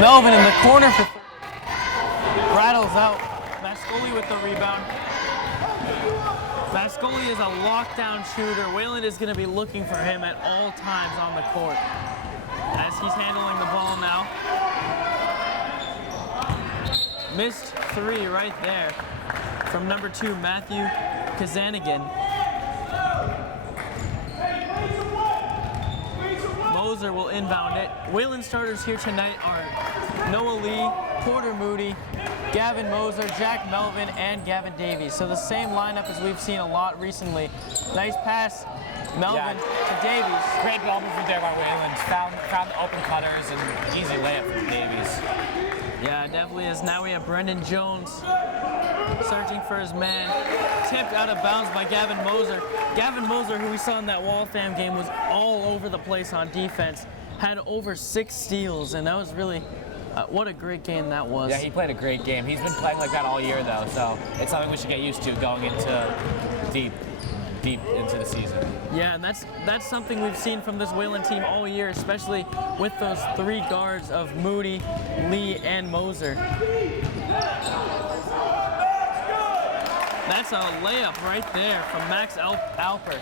Melvin in the corner for rattles out. Mascoli with the rebound. Mascoli is a lockdown shooter. Wayland is going to be looking for him at all times on the court as he's handling the ball now. Missed three right there from number 2, Matthew Kazanigan. Moser will inbound it. Wayland starters here tonight are Noah Lee, Porter Moody, Gavin Moser, Jack Melvin, and Gavin Davies. So the same lineup as we've seen a lot recently. Nice pass, Melvin to Davies. Great ball movement there by Wayland. Found the open cutters and easy layup from Davies. Yeah, it definitely is. Now we have Brendan Jones searching for his man. Tipped out of bounds by Gavin Moser. Gavin Moser, who we saw in that Waltham game, was all over the place on defense. Had over 6 steals, and that was really, what a great game that was. Yeah, he played a great game. He's been playing like that all year, though, so it's something we should get used to going into deep into the season. Yeah, and that's something we've seen from this Wayland team all year, especially with those 3 guards of Moody, Lee, and Moser. That's a layup right there from Max Alpert.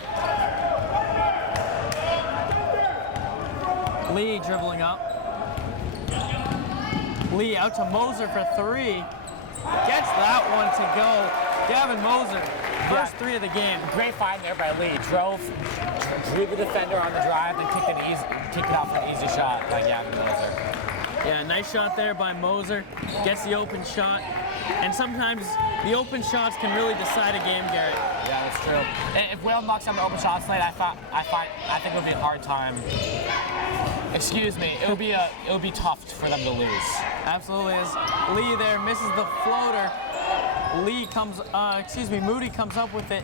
Lee dribbling up. Lee out to Moser for 3. Gets that one to go. Gavin Moser, first 3 of the game. Great find there by Lee. Drew the defender on the drive, then kicked it out for an easy shot by Gavin Moser. Yeah, nice shot there by Moser. Gets the open shot. And sometimes the open shots can really decide a game, Garrett. Yeah, that's true. And if Wayland knocks down the open shots late, I think it would be a hard time. Excuse me, it would be tough for them to lose. Absolutely. As Lee there misses the floater. Moody comes up with it.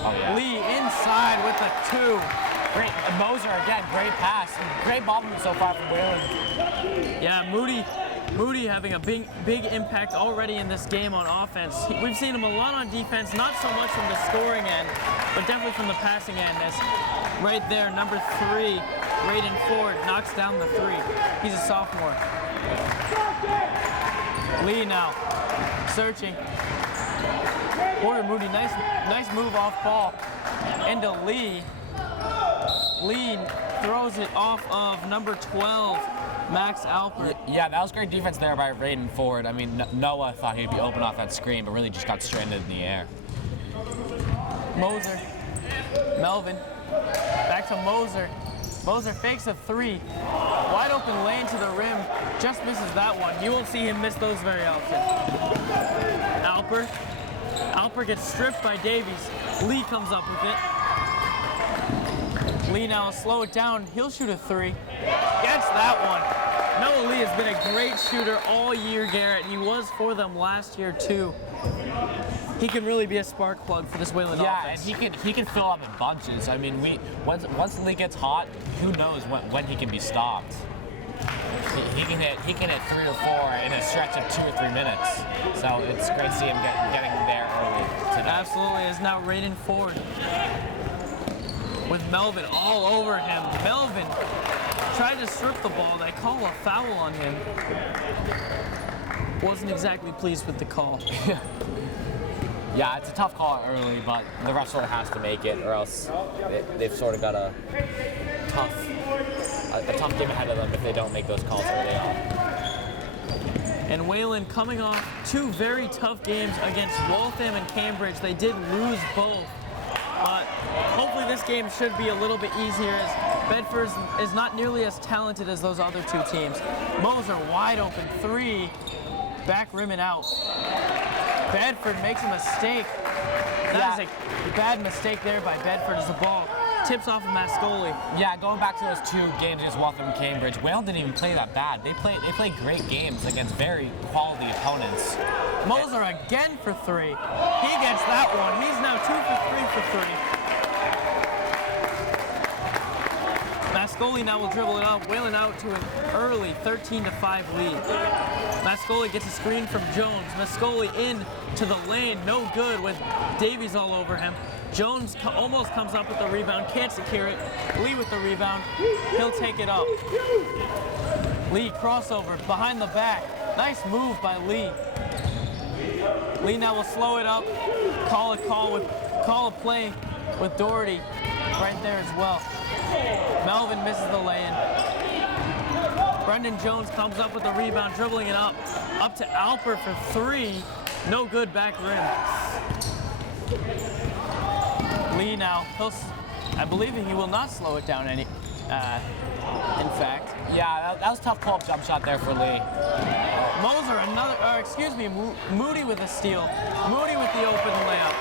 Oh, yeah. Lee inside with a 2. Great, Moser again, great pass. Great ball movement so far from Wayland. Yeah, Moody having a big impact already in this game on offense. We've seen him a lot on defense, not so much from the scoring end, but definitely from the passing end. As right there, number 3, Raiden Ford knocks down the 3. He's a sophomore. Lee now, searching. Porter Moody, nice move off ball into Lee. Lee throws it off of number 12, Max Alpert. Yeah, that was great defense there by Raiden Ford. I mean, Noah thought he'd be open off that screen, but really just got stranded in the air. Moser. Melvin. Back to Moser. Moser fakes a three. Wide open lane to the rim. Just misses that one. You won't see him miss those very often. Alpert. Alpert gets stripped by Davies. Lee comes up with it. Lee now will slow it down. He'll shoot a three. Gets that one. Noah Lee has been a great shooter all year, Garrett. He was for them last year, too. He can really be a spark plug for this Wayland offense. Yeah, and he can fill up in bunches. I mean, once Lee gets hot, who knows when he can be stopped. He can hit 3 or 4 in a stretch of 2 or 3 minutes. So it's great to see him getting there early today. Absolutely, is now Raiden Ford with Melvin all over him. Melvin tried to strip the ball. They call a foul on him. Wasn't exactly pleased with the call. Yeah, it's a tough call early, but the ref sort of has to make it, or else they've sort of got a tough game ahead of them if they don't make those calls early on. And Wayland coming off 2 very tough games against Waltham and Cambridge. They did lose both, but hopefully this game should be a little bit easier as Bedford is not nearly as talented as those other 2 teams. Moser wide open 3, back rim and out. Bedford makes a mistake. That is a bad mistake there by Bedford as the ball tips off of Mascoli. Yeah, going back to those 2 games against Waltham and Cambridge, Wayland didn't even play that bad. They played great games against very quality opponents. Moser again for 3. He gets that one. He's now 2 for 3 for 3. Mascoli now will dribble it up. Wayland out to an early 13-5 lead. Mascoli gets a screen from Jones. Mascoli in to the lane, no good with Davies all over him. Jones almost comes up with the rebound, can't secure it. Lee with the rebound, he'll take it up. Lee crossover behind the back. Nice move by Lee. Lee now will slow it up, call a play with Doherty right there as well. Melvin misses the lay-in. Brendan Jones comes up with the rebound, dribbling it up to Alpert for 3. No good back rim. Lee now, I believe that he will not slow it down any, in fact. Yeah, that was a tough pull-up jump shot there for Lee. Moser, Moody with a steal. Moody with the open layup.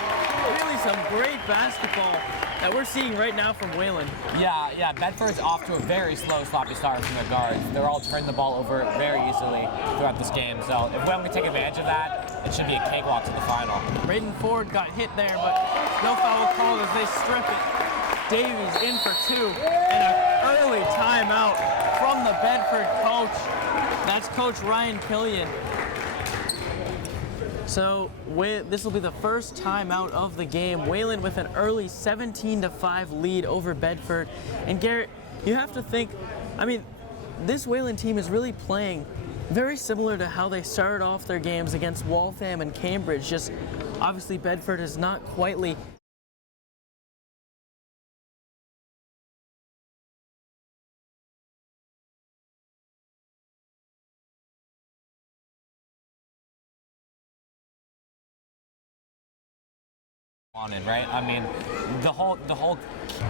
Really some great basketball that we're seeing right now from Wayland. Yeah, Bedford's off to a very slow, sloppy start from their guards. They're all turning the ball over very easily throughout this game. So if Wayland can take advantage of that, it should be a cakewalk to the final. Raiden Ford got hit there, but no foul called as they strip it. Davies in for 2, and an early timeout from the Bedford coach. That's Coach Ryan Killian. So this will be the first timeout of the game. Wayland with an early 17-5 lead over Bedford. And Garrett, you have to think, I mean, this Wayland team is really playing very similar to how they started off their games against Waltham and Cambridge. Just obviously Bedford is not quietly wanted, right? I mean, the whole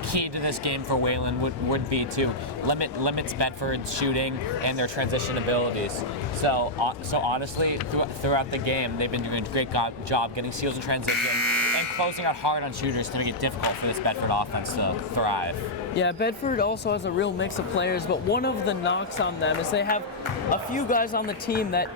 key to this game for Wayland would be to limits Bedford's shooting and their transition abilities. So honestly, throughout the game, they've been doing a great job getting steals in transition and closing out hard on shooters to make it difficult for this Bedford offense to thrive. Yeah, Bedford also has a real mix of players, but one of the knocks on them is they have a few guys on the team that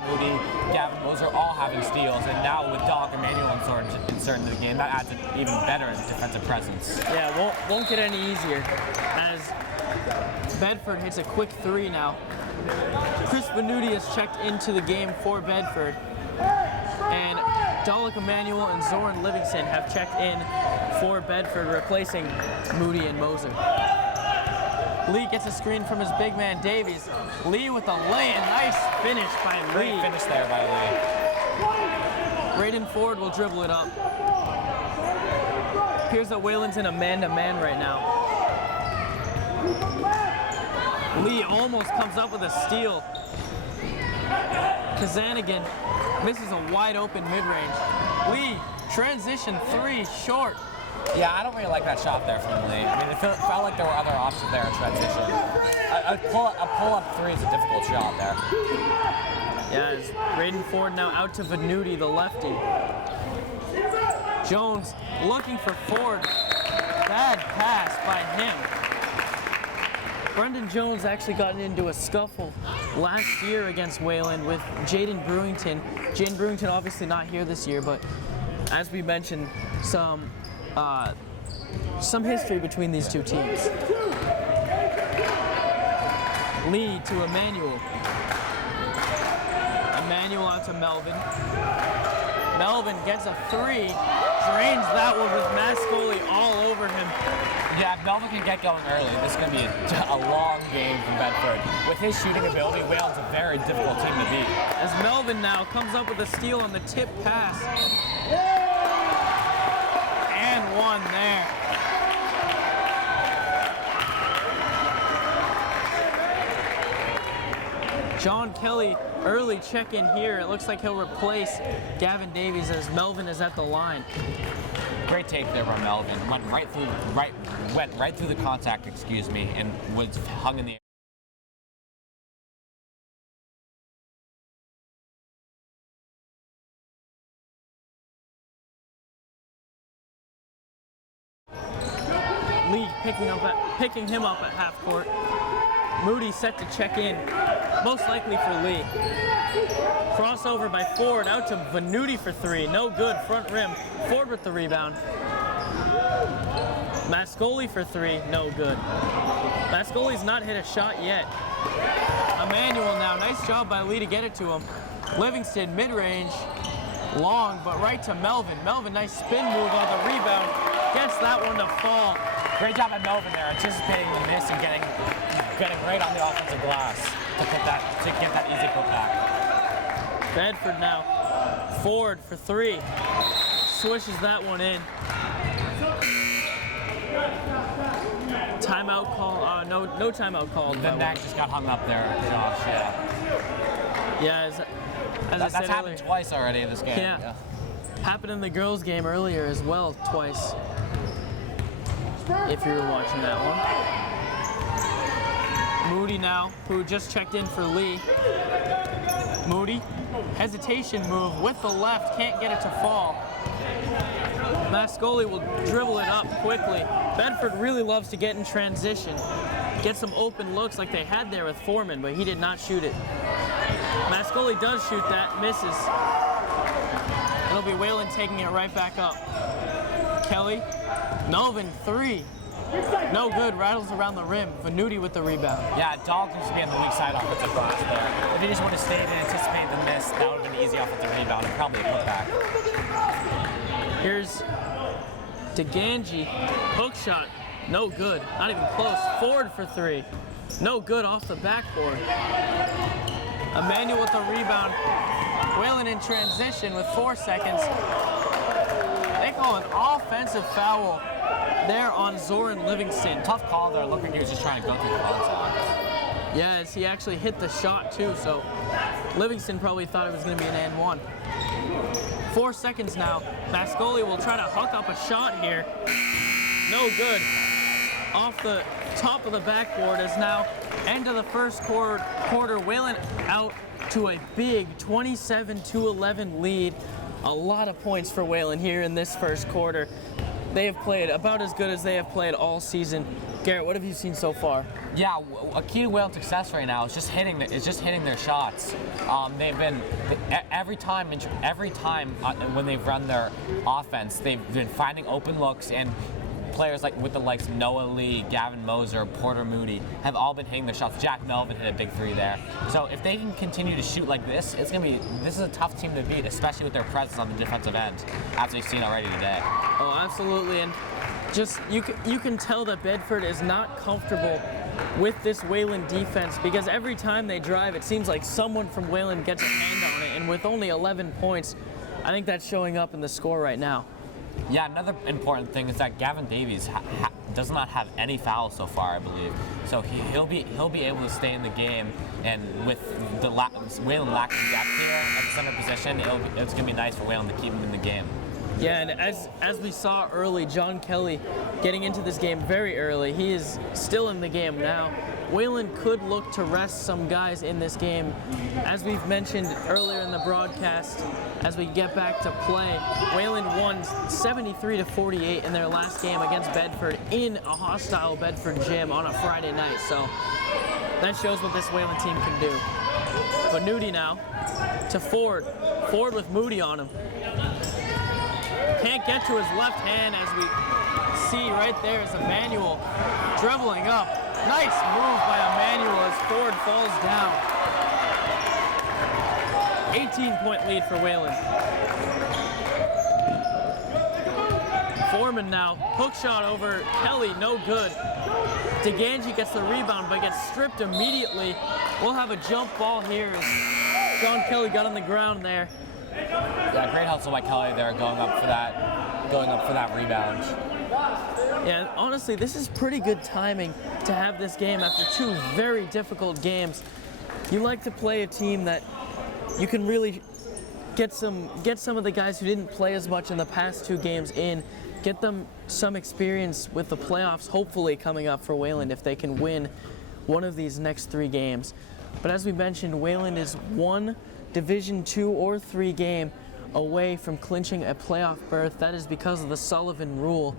Moody, Gavin, those are all having steals, and now with Doc Emmanuel inserted into the game, that adds an even better defensive presence. Yeah, won't get any easier as Bedford hits a quick 3 now. Chris Venuti has checked into the game for Bedford, and Dalek Emmanuel and Zoran Livingston have checked in for Bedford, replacing Moody and Moser. Lee gets a screen from his big man Davies. Lee with a lay-in. Nice finish by Lee. Great finish there by Lee. Braden Ford will dribble it up. Appears that Whalen's in a man-to-man right now. Lee almost comes up with a steal. Kazanigan misses a wide open mid-range. Lee, transition 3, short. Yeah, I don't really like that shot there from Lee. I mean, it felt like there were other options there in transition. A pull-up 3 is a difficult shot there. Yeah, it's Braden Ford now out to Venuti, the lefty. Jones looking for Ford. Bad pass by him. Brendan Jones actually got into a scuffle last year against Wayland with Jaden Brewington. Jaden Brewington obviously not here this year, but as we mentioned, some history between these two teams. Lee to Emmanuel. Emmanuel out to Melvin. Melvin gets a 3, drains that one with Mascoli all over him. Yeah, if Melvin can get going early, this is going to be a long game from Bedford. With his shooting ability, Whalen's a very difficult team to beat. As Melvin now comes up with a steal on the tip pass. And one there. John Kelly, early check-in here. It looks like he'll replace Gavin Davies as Melvin is at the line. Great take there by Melvin. Went right through the contact, and was hung in the air. Lee picking him up at half court. Moody set to check in, most likely for Lee. Crossover by Ford out to Venuti for 3. No good, front rim. Ford with the rebound. Mascoli for 3, no good. Mascoli's not hit a shot yet. Emmanuel now, nice job by Lee to get it to him. Livingston mid-range, long, but right to Melvin. Melvin, nice spin move on the rebound. Gets that one to fall. Great job by Melvin there, anticipating the miss and getting right on the offensive glass to get that easy put back. Bedford now. Ford for 3. Swishes that one in. Timeout call. No timeout called. The neck just got hung up there, Josh. Yeah. Yeah, as I said that's happened twice already in this game. Yeah. Happened in the girls' game earlier as well, twice. If you were watching that one. Moody now, who just checked in for Lee. Moody, hesitation move with the left, can't get it to fall. Mascoli will dribble it up quickly. Bedford really loves to get in transition. Get some open looks like they had there with Foreman, but he did not shoot it. Mascoli does shoot that, misses. It'll be Whalen taking it right back up. Kelly, Melvin, 3. No good, rattles around the rim. Venuti with the rebound. Yeah, Dog used to be on the weak side offensive glass there. If he just would have stayed and anticipated the miss, that would have been an easy offensive rebound and probably a putback. Here's DeGangi, hook shot, no good, not even close. Ford for 3, no good off the backboard. Emmanuel with the rebound. Whalen in transition with 4 seconds. They call an offensive foul there on Zoran Livingston. Tough call there. Looked like he was just trying to go through the contact. Yes, he actually hit the shot too, so Livingston probably thought it was going to be an and 1. 4 seconds now. Mascoli will try to hook up a shot here. No good. Off the top of the backboard is now end of the first quarter. Whalen out to a big 27-11 lead. A lot of points for Whalen here in this first quarter. They have played about as good as they have played all season. Garrett, what have you seen so far? Yeah, a key to Whalen's success right now is just hitting their shots. They've been every time when they've run their offense, they've been finding open looks, and players like with the likes of Noah Lee, Gavin Moser, Porter Moody have all been hitting their shots. Jack Melvin hit a big 3 there. So if they can continue to shoot like this, this is a tough team to beat, especially with their presence on the defensive end, as we've seen already today. Oh, absolutely, and just you can tell that Bedford is not comfortable with this Wayland defense, because every time they drive, it seems like someone from Wayland gets a hand on it, and with only 11 points, I think that's showing up in the score right now. Yeah, another important thing is that Gavin Davies does not have any fouls so far, I believe. So he'll be able to stay in the game, and with the Wayland lacking depth here at the center position, it's going to be nice for Wayland to keep him in the game. Yeah, and as we saw early, John Kelly getting into this game very early. He is still in the game now. Wayland could look to rest some guys in this game. As we've mentioned earlier in the broadcast, as we get back to play, Wayland won 73-48 in their last game against Bedford in a hostile Bedford gym on a Friday night. So that shows what this Wayland team can do. But Nudie now to Ford. Ford with Moody on him. Can't get to his left hand, as we see right there is Emmanuel dribbling up. Nice move by Emmanuel as Ford falls down. 18-point lead for Wayland. Foreman now, hook shot over Kelly, no good. DeGangi gets the rebound but gets stripped immediately. We'll have a jump ball here as John Kelly got on the ground there. Yeah, great hustle by Kelly there, going up for that rebound. Yeah, honestly, this is pretty good timing to have this game after two very difficult games. You like to play a team that you can really get some of the guys who didn't play as much in the past two games in, get them some experience with the playoffs, hopefully coming up for Wayland if they can win one of these next three games. But as we mentioned, Wayland is one Division II or III game away from clinching a playoff berth. That is because of the Sullivan rule,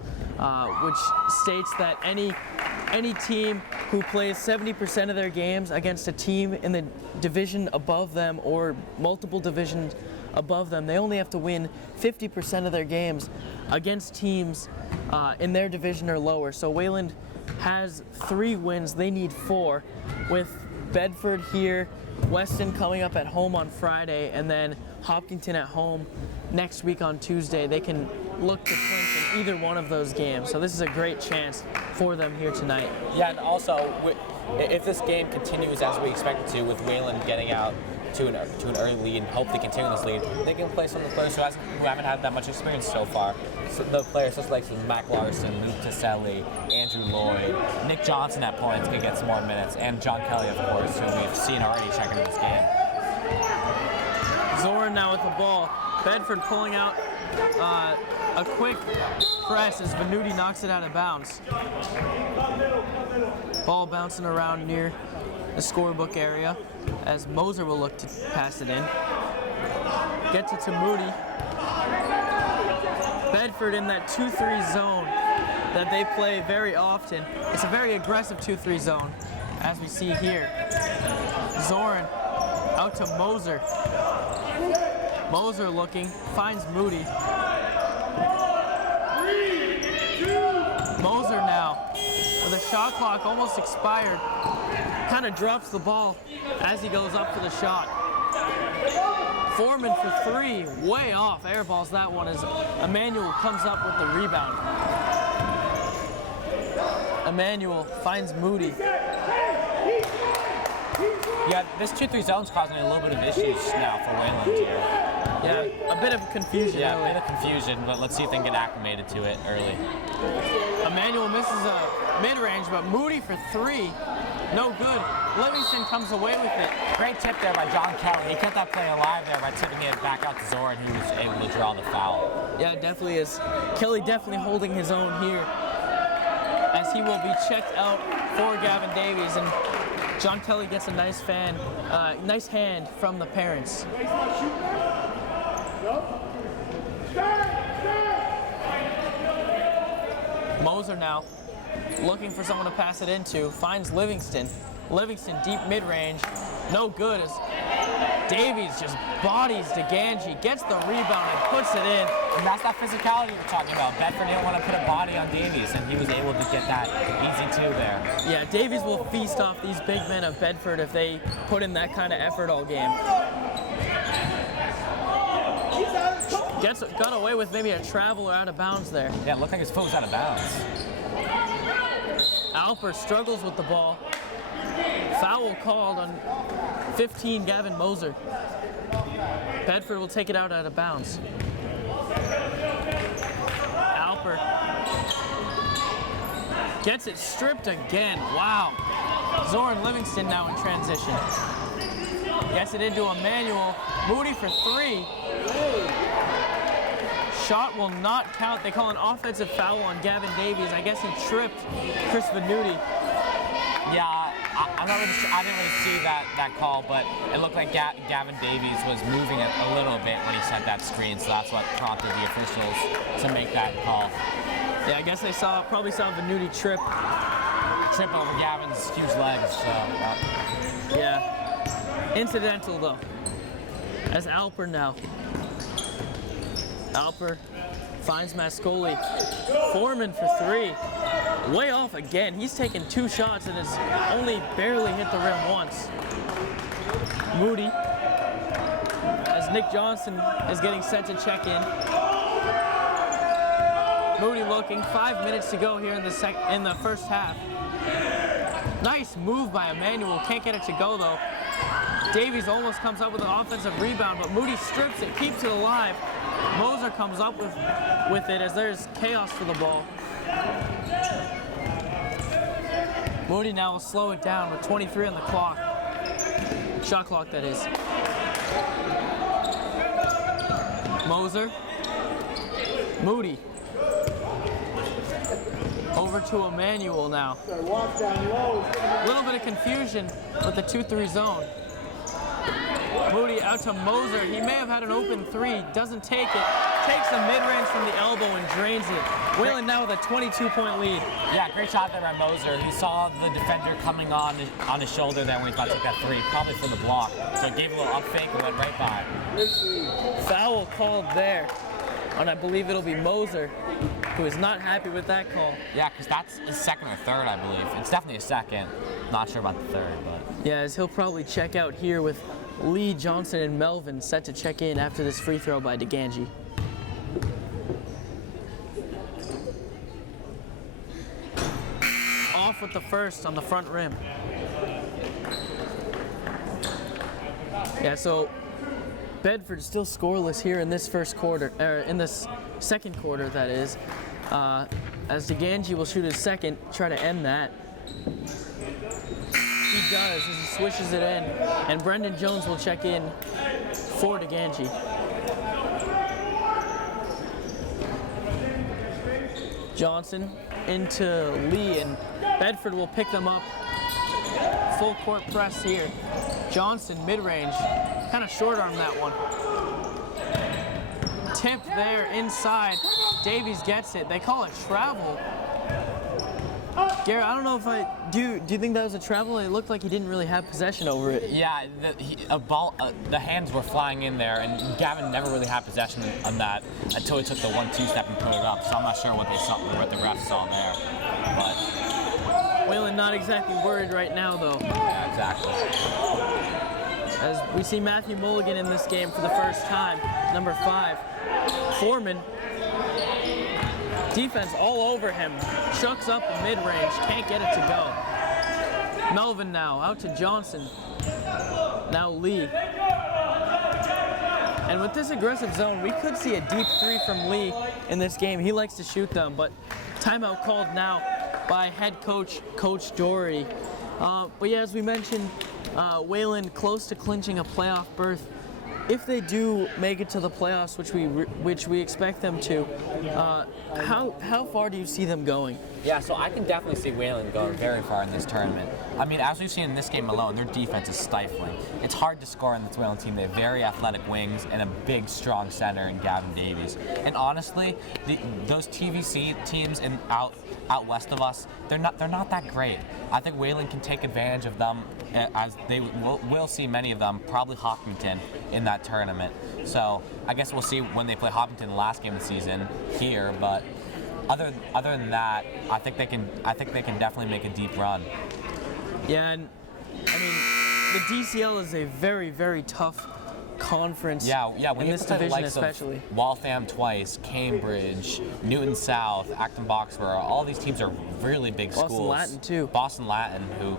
which states that any team who plays 70% of their games against a team in the division above them or multiple divisions above them, they only have to win 50% of their games against teams in their division or lower. So Wayland has 3 wins. They need 4, with Bedford here, Weston coming up at home on Friday, and then Hopkinton at home next week on Tuesday. They can look to clinch in either one of those games. So this is a great chance for them here tonight. Yeah, and also, if this game continues as we expect it to, with Wayland getting out to an early lead and hopefully continuing this lead, they can play some of the players who haven't had that much experience so far. So the players such like Mac Larson, Luke Taselli, Andrew Lloyd, Nick Johnson at points can get some more minutes, and John Kelly, of course, who we've seen already checking in this game. Zoran now with the ball. Bedford pulling out a quick press as Venuti knocks it out of bounds. Ball bouncing around near the scorebook area as Moser will look to pass it in. Gets it to Moody. Bedford in that 2-3 zone that they play very often. It's a very aggressive 2-3 zone, as we see here. Zoran out to Moser. Moser looking, finds Moody. Moser now, with the shot clock almost expired, kind of drops the ball as he goes up for the shot. Foreman for 3, way off, airballs that one as Emmanuel comes up with the rebound. Emmanuel finds Moody. Yeah, this 2-3 zone's causing a little bit of issues now for Wayland here. Yeah, a bit of confusion. Yeah, early. a bit of confusion, but let's see if they can get acclimated to it early. Emmanuel misses a mid-range, but Moody for 3, no good. Livingston comes away with it. Great tip there by John Kelly. He kept that play alive there by tipping it back out to Zoran, who was able to draw the foul. Yeah, it definitely is. Kelly definitely holding his own here, as he will be checked out for Gavin Davies, and John Kelly gets a nice hand from the parents. Moser now looking for someone to pass it into, finds Livingston. Livingston deep mid-range, no good as Davies just bodies DeGangi, gets the rebound and puts it in. And that's that physicality we're talking about. Bedford didn't want to put a body on Davies, and he was able to get that easy 2 there. Yeah, Davies will feast off these big men of Bedford if they put in that kind of effort all game. Got away with maybe a travel or out of bounds there. Yeah, it looked like his foot was out of bounds. Alper struggles with the ball. Foul called on 15, Gavin Moser. Bedford will take it out of bounds. Alper gets it stripped again. Wow. Zoran Livingston now in transition. Gets it into Emmanuel. Moody for 3. Shot will not count. They call an offensive foul on Gavin Davies. I guess he tripped Chris Venuti. Yeah, I'm not really sure. I didn't really see that call, but it looked like Gavin Davies was moving it a little bit when he set that screen, so that's what prompted the officials to make that call. Yeah, I guess they probably saw Venuti trip over Gavin's huge legs. So, yeah, incidental though. As Alper now. Alper finds Mascoli. Foreman for 3. Way off again. He's taken 2 shots and has only barely hit the rim once. Moody, as Nick Johnson is getting set to check in. Moody looking. 5 minutes to go here in the first half. Nice move by Emmanuel. Can't get it to go though. Davies almost comes up with an offensive rebound, but Moody strips it, keeps it alive. Moser comes up with it as there's chaos for the ball. Moody now will slow it down with 23 on the clock. Shot clock, that is. Moser. Moody. Over to Emmanuel now. A little bit of confusion with the 2-3 zone. Moody out to Moser. He may have had an open 3. Doesn't take it. Takes the mid-range from the elbow and drains it. Whalen now with a 22-point lead. Yeah, great shot there by Moser. He saw the defender coming on his shoulder there when he was about to take that 3, probably from the block. So he gave a little up fake and went right by. Foul called there on, I believe it'll be Moser, who is not happy with that call. Yeah, because that's his second or third, I believe. It's definitely a second. Not sure about the third, but. Yeah, as he'll probably check out here with Lee, Johnson, and Melvin set to check in after this free throw by DeGangi. Off with the first on the front rim. Yeah, so Bedford still scoreless here in this first quarter, in this second quarter, that is. As DeGangi will shoot his second, try to end that. He does as he swishes it in, and Brendan Jones will check in for DeGangi. Johnson into Lee, and Bedford will pick them up. Full court press here. Johnson mid-range, kind of short arm that one. Tip there inside. Davies gets it. They call it travel. Garrett, I don't know if do you think that was a travel? It looked like he didn't really have possession over it. Yeah, the hands were flying in there, and Gavin never really had possession on that until he took the 1-2 step and put it up. So I'm not sure what the refs saw there. But Whalen not exactly worried right now, though. Yeah, exactly. As we see Matthew Mulligan in this game for the first time, number 5. Foreman. Defense all over him. Chucks up mid-range, can't get it to go. Melvin now, out to Johnson. Now Lee. And with this aggressive zone, we could see a deep 3 from Lee in this game. He likes to shoot them, but timeout called now by head coach, Coach Doherty. But yeah, as we mentioned, Whalen close to clinching a playoff berth. If they do make it to the playoffs, which we expect them to, how far do you see them going? Yeah, so I can definitely see Whalen going very far in this tournament. I mean, as we've seen in this game alone, their defense is stifling. It's hard to score on this Whalen team. They have very athletic wings and a big, strong center in Gavin Davies. And honestly, those TVC teams out west of us, they're not that great. I think Whalen can take advantage of them, as they will see many of them, probably Hopkinton, in that tournament. So I guess we'll see when they play Hopkinton the last game of the season here, but other than that, I think they can definitely make a deep run. Yeah, and I mean, the DCL is a very, very tough conference. Yeah. When in you this play the division likes especially. of Waltham twice, Cambridge, Newton South, Acton Boxborough, all these teams are really big schools. Boston Latin too. Boston Latin, who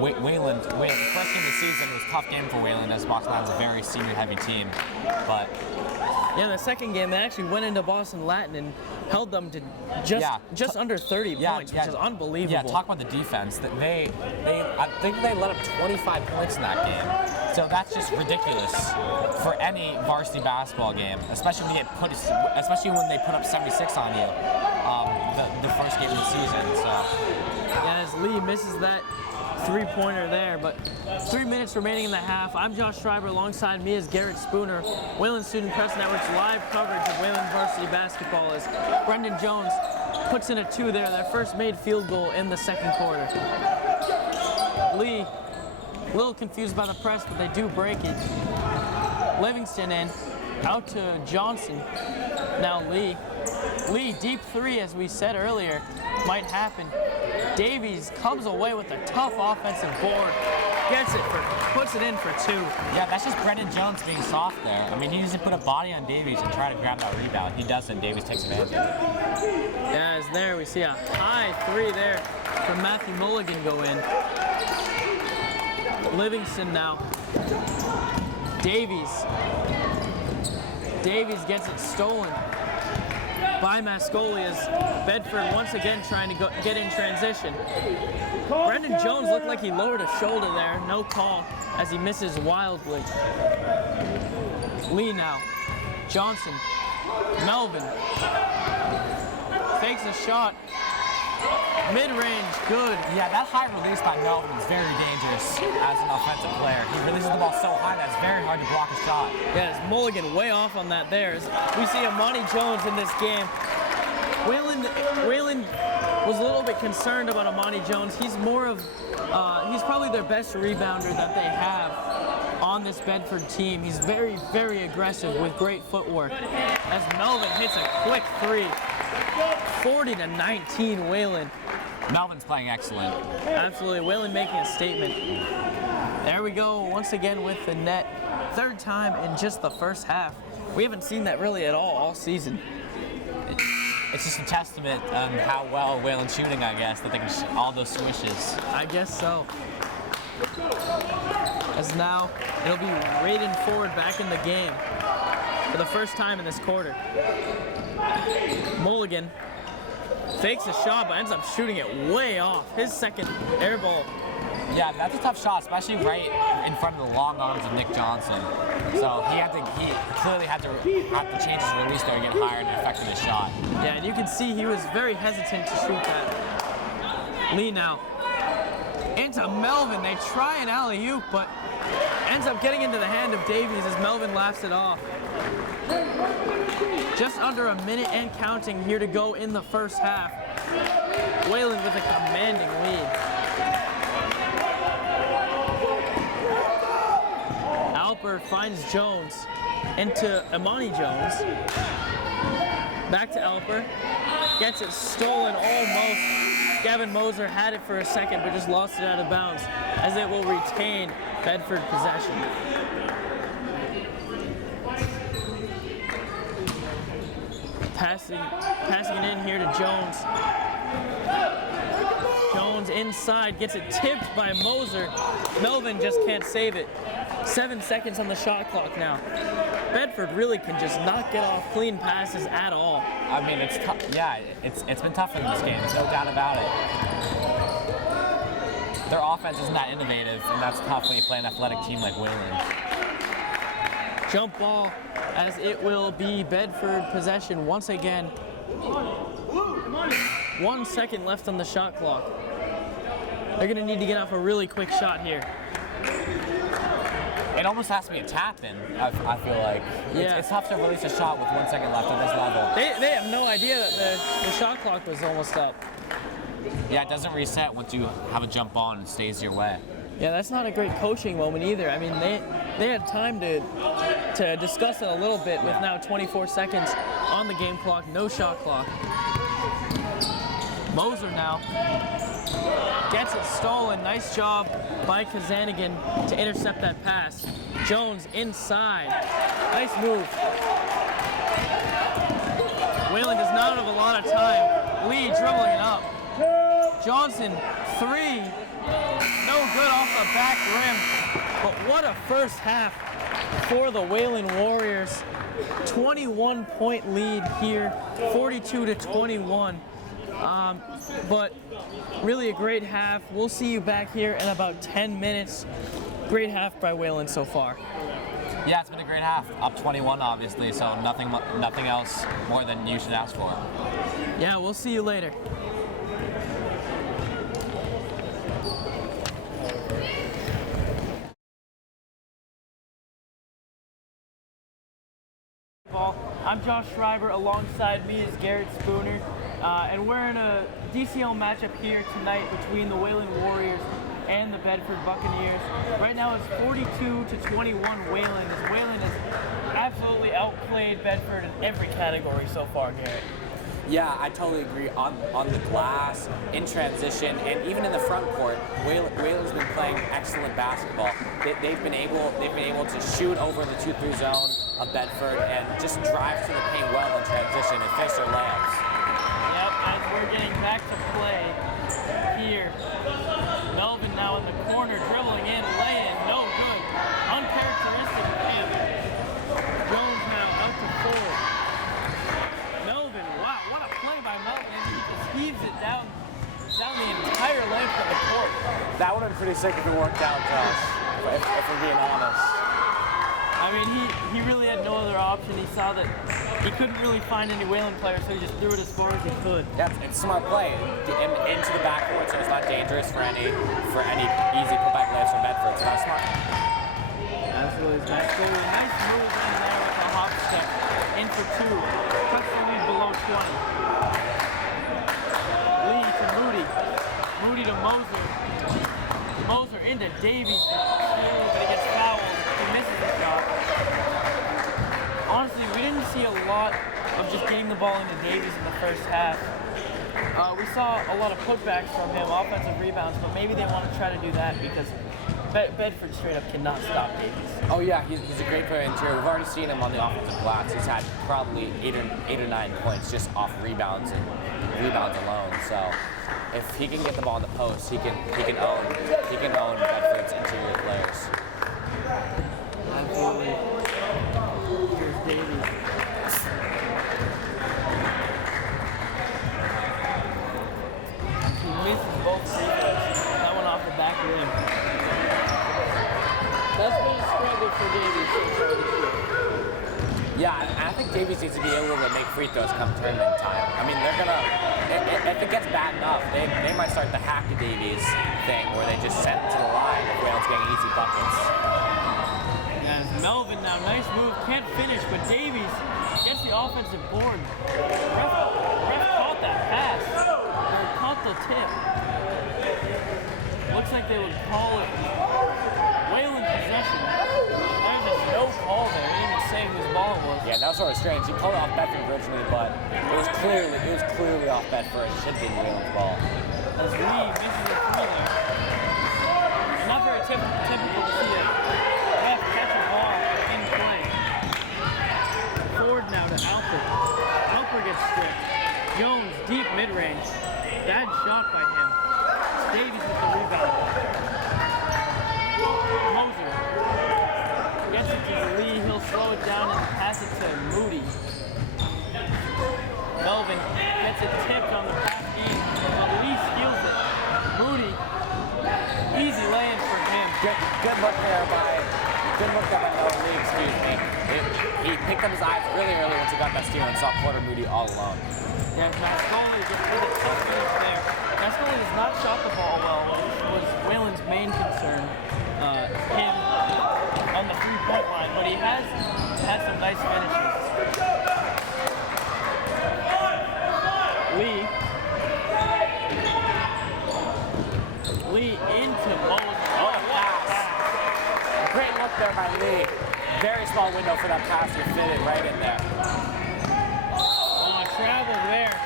Wayland. The first game of the season was a tough game for Wayland, as Boston Latin's a very senior-heavy team, but. Yeah, in the second game, they actually went into Boston Latin and held them to just under 30 points, which is unbelievable. Yeah, talk about the defense. I think they let up 25 points in that game. So that's just ridiculous for any varsity basketball game, especially when they put up 76 on you the first game of the season. So. Yeah, as Lee misses that three-pointer there, but 3 minutes remaining in the half. I'm Josh Schreiber. Alongside me is Garrett Spooner. Wayland Student Press Network's live coverage of Wayland varsity basketball as Brendan Jones puts in a 2 there, their first made field goal in the second quarter. Lee, a little confused by the press, but they do break it. Livingston in, out to Johnson. Now Lee, deep 3, as we said earlier, might happen. Davies comes away with a tough offensive board, puts it in for 2. Yeah, that's just Brendan Jones being soft there. I mean, he needs to put a body on Davies and try to grab that rebound. He doesn't. Davies takes advantage of it. Yeah, as there we see a high 3 there from Matthew Mulligan go in. Livingston now. Davies gets it stolen by Mascoli as Bedford once again trying to get in transition. Brendan Jones looked like he lowered his shoulder there. No call as he misses wildly. Lee now. Johnson. Melvin. Fakes a shot. Mid-range, good. Yeah, that high release by Melvin is very dangerous as an offensive player. He releases the ball so high that it's very hard to block a shot. Yeah, it's Mulligan way off on that there. We see Amani Jones in this game. Wayland was a little bit concerned about Amani Jones. He's he's probably their best rebounder that they have on this Bedford team. He's very, very aggressive with great footwork. As Melvin hits a quick 3. 40-19 Wayland. Melvin's playing excellent. Absolutely, Wayland making a statement. There we go, once again with the net. 3rd time in just the first half. We haven't seen that really at all season. It's just a testament on how well Wayland's shooting, I guess, that they can all those swishes. I guess so. As now, it'll be Raiden Ford back in the game for the first time in this quarter. Mulligan fakes a shot, but ends up shooting it way off. His second air ball. Yeah, that's a tough shot, especially right in front of the long arms of Nick Johnson. So he clearly had to change his release there and get higher and affected his shot. Yeah, and you can see he was very hesitant to shoot that. Lee now. Into Melvin. They try an alley-oop, but ends up getting into the hand of Davies as Melvin laughs it off. Just under a minute and counting here to go in the first half. Wayland with a commanding lead. Alper finds Jones into Amani Jones. Back to Alper. Gets it stolen almost. Gavin Moser had it for a second, but just lost it out of bounds as it will retain Bedford possession. Passing it in here to Jones. Jones inside, gets it tipped by Moser. Melvin just can't save it. 7 seconds on the shot clock now. Bedford really can just not get off clean passes at all. I mean, it's tough. Yeah, it's been tough in this game. There's no doubt about it. Their offense isn't that innovative, and that's tough when you play an athletic team like Wayland. Jump ball, as it will be Bedford possession once again. 1 second left on the shot clock. They're going to need to get off a really quick shot here. It almost has to be a tap-in, I feel like. Yeah. It's tough to release a shot with 1 second left at this level. They have no idea that the shot clock was almost up. Yeah, it doesn't reset once you have a jump ball and it stays your way. Yeah, that's not a great coaching moment either. I mean, they had time to discuss it a little bit with now 24 seconds on the game clock, no shot clock. Moser now gets it stolen. Nice job by Kazanigan to intercept that pass. Jones inside. Nice move. Whalen does not have a lot of time. Lee dribbling it up. Johnson, three. No good off the back rim. But what a first half for the Whalen Warriors. 21-point lead here, 42-21. But really a great half. We'll see you back here in about 10 minutes. Great half by Whalen so far. Yeah, it's been a great half. Up 21, obviously, so nothing else more than you should ask for. Yeah, we'll see you later. I'm Josh Schreiber. Alongside me is Garrett Spooner, and we're in a DCL matchup here tonight between the Whalen Warriors and the Bedford Buccaneers. Right now it's 42-21 Whalen, as Whalen has absolutely outplayed Bedford in every category so far, Garrett. Yeah, I totally agree. On the glass, in transition, and even in the front court, Whalen's been playing excellent basketball. They've been able to shoot over the 2-3 zone of Bedford and just drive to the paint well in transition and finish their layups. Yep, as we're getting back to play here. Melvin now in the corner, dribbling in, lay-in, no good. Uncharacteristic of him. Jones now out to four. Melvin, wow, what a play by Melvin. He just heaves it down the entire length of the court. That would have been pretty sick if it worked out, Josh, if we're being honest. I mean, he really had no other option. He saw that he couldn't really find any Whalen players, so he just threw it as far as he could. Yeah, it's a smart play. Into the backcourt, so it's not dangerous for any easy putback layups from Bedford. So that's smart. Absolutely. Nice move in there with a hop step. In for two. Cuts the lead below 20. Lee to Moody. Moody to Moser. Moser into Davies. But he gets fouled. He misses the shot. Honestly, we didn't see a lot of just getting the ball into Davies in the first half. We saw a lot of putbacks from him, offensive rebounds, but maybe they want to try to do that because Bedford straight up cannot stop Davies. Oh yeah, he's a great player interior. We've already seen him on the offensive glass. He's had probably eight or 9 points just off rebounds alone. So if he can get the ball in the post, he can own Bedford's interior players. Absolutely. Here's Davies. He misses both free throws. That one off the back rim. That's been a struggle for Davies so far this year. Yeah, I think Davies needs to be able to make free throws come tournament time. I mean, they're gonna, if it gets bad enough, they might start the hack Davies thing where they just send it to the line if Whale's getting easy buckets. As Melvin now, nice move, can't finish, but Davies gets the offensive board. Ref caught that pass, or caught the tip. Looks like they would call it Whalen possession. There's just no call there. He didn't even say whose ball it was. Yeah, that was sort of strange. He called it off Bedford originally, but it was clearly off Bedford. It should be Whalen's ball. As Lee misses a three there. It's not very typical to see a ref catch a ball in play. Forward now to Alper. Alper gets stripped. Jones, deep mid-range. Bad shot by him. Davies with the rebound. Moser gets it to Lee. He'll slow it down and pass it to Moody. Melvin gets it tipped on the pass beat. Lee steals it. Moody, easy lay-in for him. Good look there by Melvin Lee, excuse me. He picked up his eyes really early once he got that steal and saw Porter Moody all alone. Yeah, Mascoli just with a tough finish there. Mascoli has not shot the ball well, which was Whalen's main concern. Him on the three-point line, but he has had some nice finishes. Lee into Moser. What a pass. Great look there by Lee. Very small window for that pass. He fitted right in there. Travel there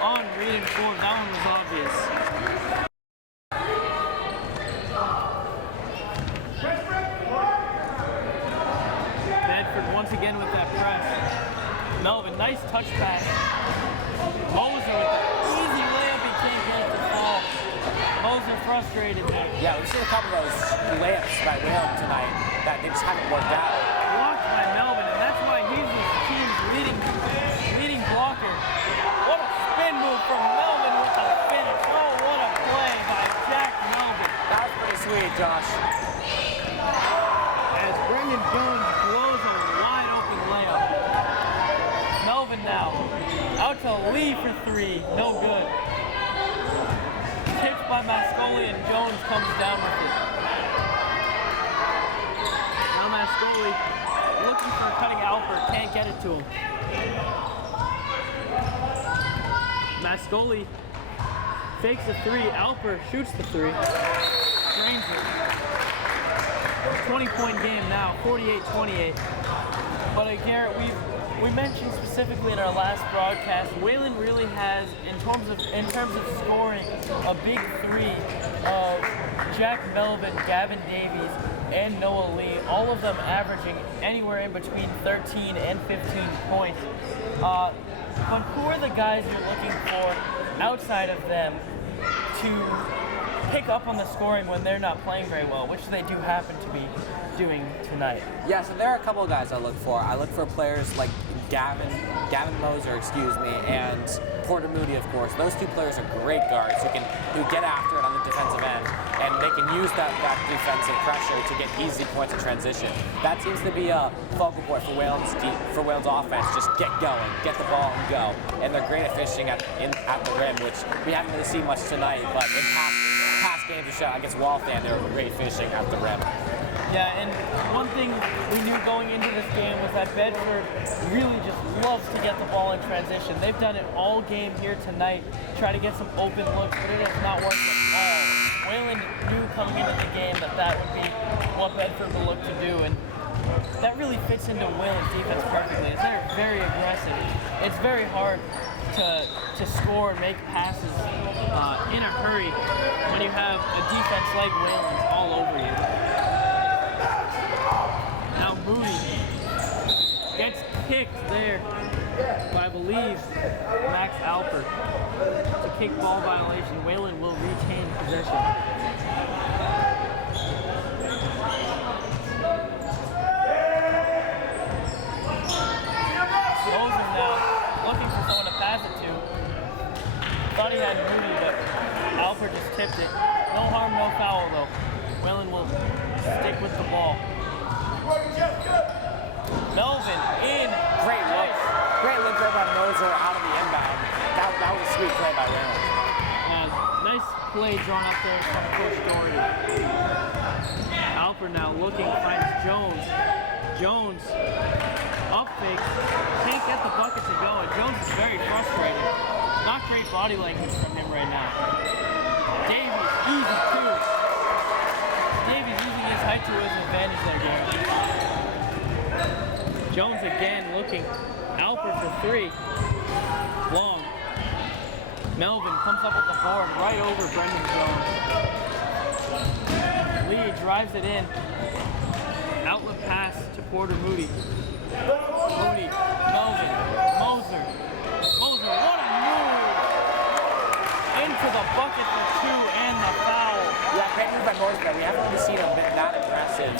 on Reed and Ford. That one was obvious. frustrated there. Yeah, we've seen a couple of those layups by Whalen tonight that they just haven't worked out. Blocked by Melvin, and that's why he's the team's leading blocker. What a spin move from Melvin with the finish. Oh, what a play by Jack Melvin. That was pretty sweet, Josh. As Brendan Jones blows a wide open layup. Melvin now out to Lee for three. No good. Tipped by Mascoli, and Jones comes down with it. Now Mascoli looking for cutting Alpert, can't get it to him. Mascoli fakes a three, Alpert shoots the three. Drains it. 20-point game now, 48-28. But Garrett, we mentioned specifically in our last broadcast, Whalen really has, in terms of scoring, a big three of Jack Melvin, Gavin Davies, and Noah Lee, all of them averaging anywhere in between 13 and 15 points. But who are the guys you're looking for outside of them to pick up on the scoring when they're not playing very well, which they do happen to be doing tonight? Yeah, so there are a couple of guys I look for. I look for players like Gavin Moser, and Porter Moody, of course. Those two players are great guards who get after it on the defensive end, and they can use that defensive pressure to get easy points in transition. That seems to be a focal point for Whalen's offense. Just get going, get the ball and go. And they're great at finishing at the rim, which we haven't really seen much tonight, but in past games of shot against Waltham, they were great finishing at the rim. Yeah, and one thing we knew going into this game was that Bedford really just loves to get the ball in transition. They've done it all game here tonight, try to get some open looks, but it has not worked at all. Whalen knew coming into the game that would be what Bedford will look to do, and that really fits into Whalen's defense perfectly. They're very aggressive. It's very hard to score and make passes in a hurry when you have a defense like Whalen's all over you. Now Moody gets kicked there by, I believe, Max Alpert. It's a kick ball violation. Whalen will retain possession. Moser now looking for someone to pass it to. Thought he had Moody, but Alpert just tipped it. No harm, no foul though. Whalen will stick with the ball. Melvin in. Great look. Great look there by Moser out of the inbound. That was a sweet play by Whalen. Nice play drawn up there from Coach Doherty. Alpert now looking, finds Jones. Jones up fake, can't get the bucket to go, and Jones is very frustrated. Not great body language from him right now. Davies, easy two. Davies using his height to his advantage there, Gary. Jones again looking. Alpert for three. Long. Melvin comes up with the board right over Brendan Jones. Lee drives it in. Outlet pass to Porter Moody. Moody, Melvin, Moser. Moser, what a move! Into the bucket for two and the foul. Yeah, great move by Moser. We haven't really seen him that aggressive.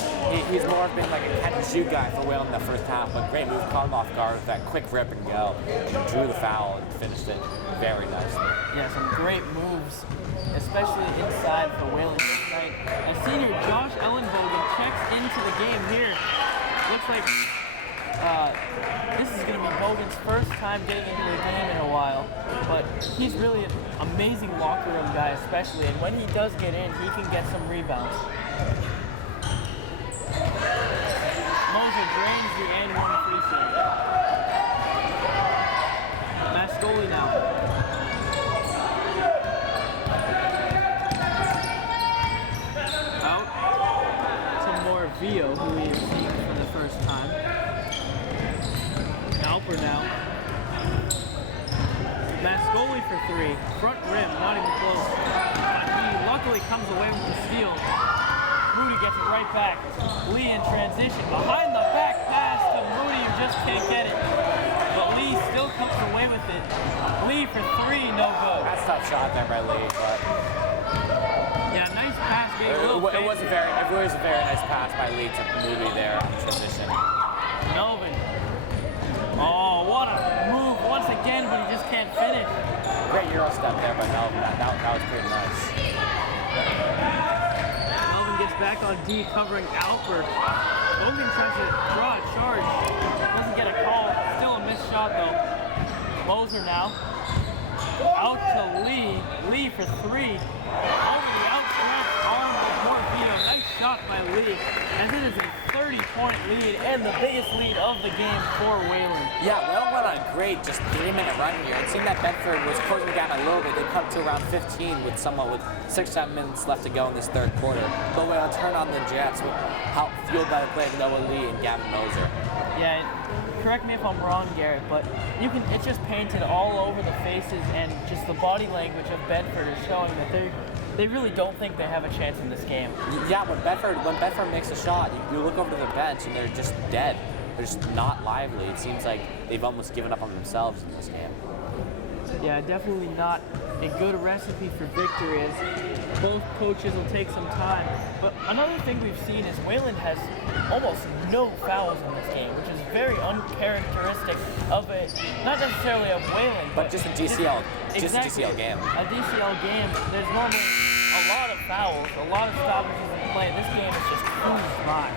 He's more been like a catch and shoot guy for Whalen in the first half, but great move, caught him off guard with that quick rip and go. Drew the foul and finished it very nicely. Yeah, some great moves, especially inside for Whalen tonight. A senior Josh Ellenbogen checks into the game here. Looks like this is going to be Bogan's first time getting into the game in a while, but he's really an amazing locker room guy, especially, and when he does get in, he can get some rebounds. Moser drains the and one free throw. Mascoli now. Out to Morvillo, who we have seen for the first time. Alpert now. Mascoli for three. Front rim, not even close. He luckily comes away with the steal. Moody gets it right back. Lee in transition. Behind the back pass to Moody, who just can't get it. But Lee still comes away with it. Lee for three, no good. That's a tough shot there by Lee, but yeah, nice It was a very nice pass by Lee to Moody there on transition. Melvin. Oh, what a move once again, but he just can't finish. Great Euro step there by Melvin. That was pretty nice. Melvin gets back on D, covering Alpert. Logan tries to draw a charge. Doesn't get a call. Still a missed shot, though. Moser now. Out to Lee. Lee for three. Over the outstretched arm of Morvito. Nice shot by Lee. As it is a 30-point lead and the biggest lead of the game for Wayland. Yeah, Wayland went on a great just 3-minute run here. It seemed that Bedford was closing down a little bit. They come to around 15 with 6-7 minutes left to go in this third quarter. But Wayland turned on the Jets with how fueled by the play of Noah Lee and Gavin Moser. Yeah, correct me if I'm wrong, Garrett, but it's just painted all over the faces, and just the body language of Bedford is showing that they really don't think they have a chance in this game. Yeah, when Bedford makes a shot, you look over to the bench and they're just dead. They're just not lively. It seems like they've almost given up on themselves in this game. Yeah, definitely not a good recipe for victory, as both coaches will take some time. But another thing we've seen is Wayland has almost no fouls in this game, which is very uncharacteristic of it, not necessarily of Wayland, but just a DCL, exactly, a DCL game. A DCL game, there's normally a lot of fouls, a lot of stoppages in play. This game is just cruised by.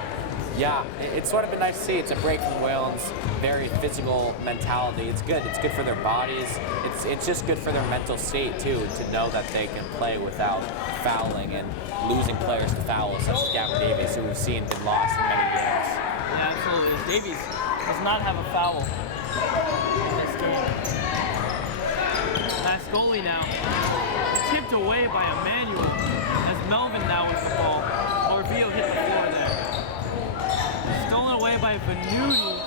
Yeah, it's sort of been nice to see. It's a break from Wayland's very physical mentality. It's good. It's good for their bodies. It's just good for their mental state, too, to know that they can play without fouling and losing players to fouls, such as Gavin Davies, who we've seen been lost in many games. Yeah, absolutely. Davies does not have a foul in this game. Mascoli now, tipped away by Emmanuel, as Melvin now with the ball. Morvillo hit the floor there. Stolen away by Venuti.